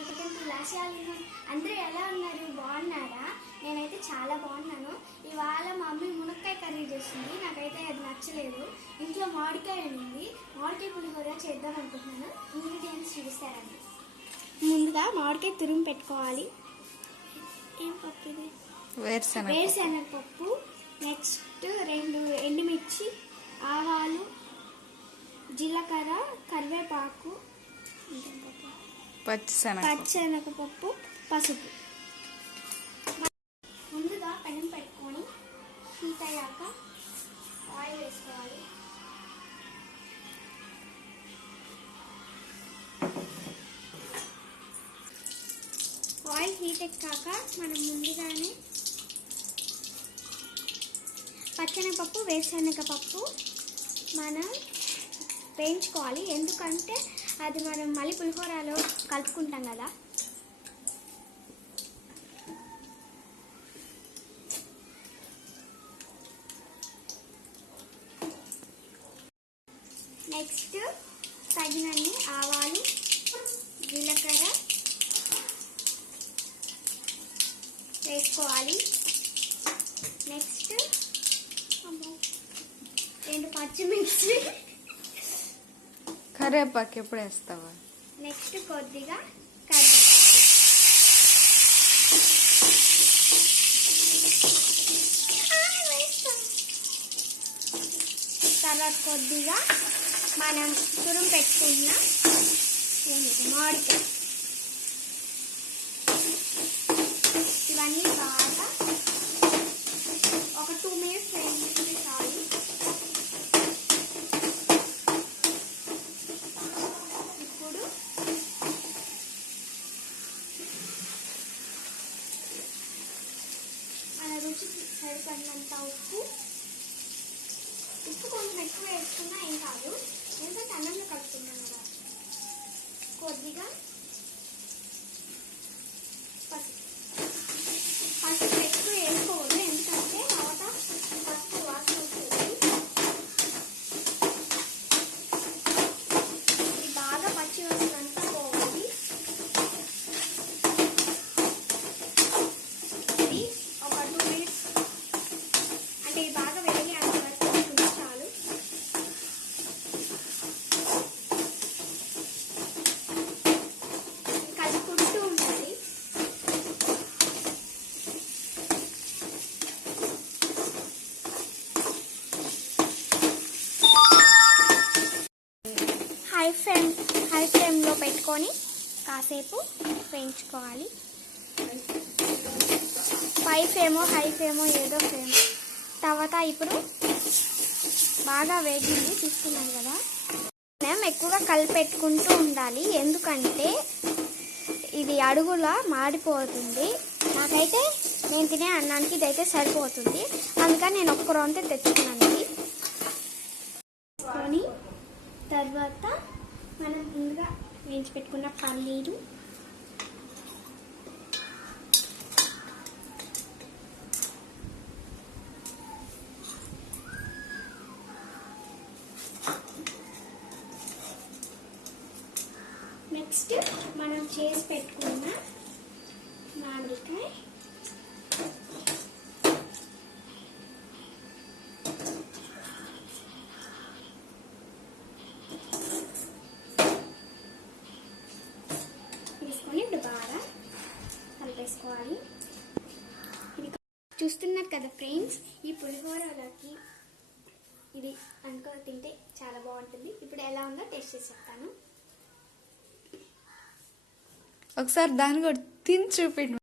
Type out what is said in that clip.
Welcome to లాస్యాలిన్. అందరూ ఎలా ఉన్నారు? బాగున్నారా? నేనైతే చాలా బాగున్నాను. ఇవాళ మా మమ్మీ మునక్కాయ కర్రీ చేస్తుంది. నాకైతే అది నచ్చలేదు. ఇంట్లో మామిడికాయ ఉంది. మామిడికాయ పులిహోర చేద్దాం అనుకుంటున్నాను. ఇంగ్రీడియంట్స్ చూపిస్తారండి. ముందుగా మామిడికాయ తురుము పెట్టుకోవాలి. ఏం పప్పు ఇది? వేరుశనగ పప్పు. నెక్స్ట్ 2 ఎండుమిర్చి, ఆవాలు, జీలకర్ర, కరివేపాకు, పచ్చిశనగపప్పు, పసుపు. ముందుగా పెనం పెట్టుకొని హీట్ అయ్యాక ఆయిల్ వేసుకోవాలి. ఆయిల్ హీట్ ఎక్కాక మనం ముందుగానే పచ్చెనగపప్పు, వేరుశనగపప్పు మనం వేయించుకోవాలి. ఎందుకంటే అది మనం మళ్ళీ పులిహోరలో కలుపుకుంటాం కదా. నెక్స్ట్ తగినన్ని ఆవాలు, జీలకర్ర వేసుకోవాలి. నెక్స్ట్ 2 పచ్చిమిర్చి, కరివేపాకు ఎప్పుడు వేస్తావా? నెక్స్ట్ కొద్దిగా కరివేపాకు, తర్వాత కొద్దిగా మనం తురుము పెట్టుకున్న మామిడికాయ, ఇవన్నీ బాగా ఒక 2 మినిట్స్ వేయించుకుంటే చాలు. ఇప్పుడు మన రుచికి సరిపడినంత ఉప్పు కొంచెం ఎక్కువ వేసుకున్నా ఏం కాదు, ఎందుకంటే అన్నంలో కలుపుతున్నాం కదా. కొద్దిగా పసుపు ఎక్కువ వేసుకోవద్దు, ఎందుకంటే తర్వాత పసుపు వాసన వస్తుంది. ఇది బాగా పచ్చి వాసన అంతా పోవాలి. ఇది ఒక 2 మినిట్స్ అంటే ఇది బాగా వేగి అంతవరకు ఉంచుకుంటే చాలు. కలుపుకుంటూ ఉండాలి. హై ఫ్లేమ్లో పెట్టుకొని కాసేపు వేయించుకోవాలి. హై ఫ్లేమో ఏదో ఫ్లేమ్. తర్వాత ఇప్పుడు బాగా వేగింది, తీసుకున్నాం కదా. మనం ఎక్కువగా కలిపెట్టుకుంటూ ఉండాలి, ఎందుకంటే ఇది అడుగులా మాడిపోతుంది. నాకైతే నేను తినే అన్నానికి ఇదైతే సరిపోతుంది, అందుకని నేను ఒక్క రౌండ్ తెచ్చుకున్నాను. తర్వాత మనం ముందుగా వేయించి పెట్టుకున్న పల్లీలు, నెక్స్ట్ మనం చేసి పెట్టుకున్న మామిడికాయ, ఇప్పుడు బాగా కలిపేసుకోవాలి. చూస్తున్నారు కదా ఫ్రెండ్స్, ఈ పులిహోరలోకి ఇది అనుకో తింటే చాలా బాగుంటుంది. ఇప్పుడు ఎలా ఉందో టేస్ట్ చేసి చెప్తాను. ఒకసారి దాన్ని కూడా తిని చూపించండి.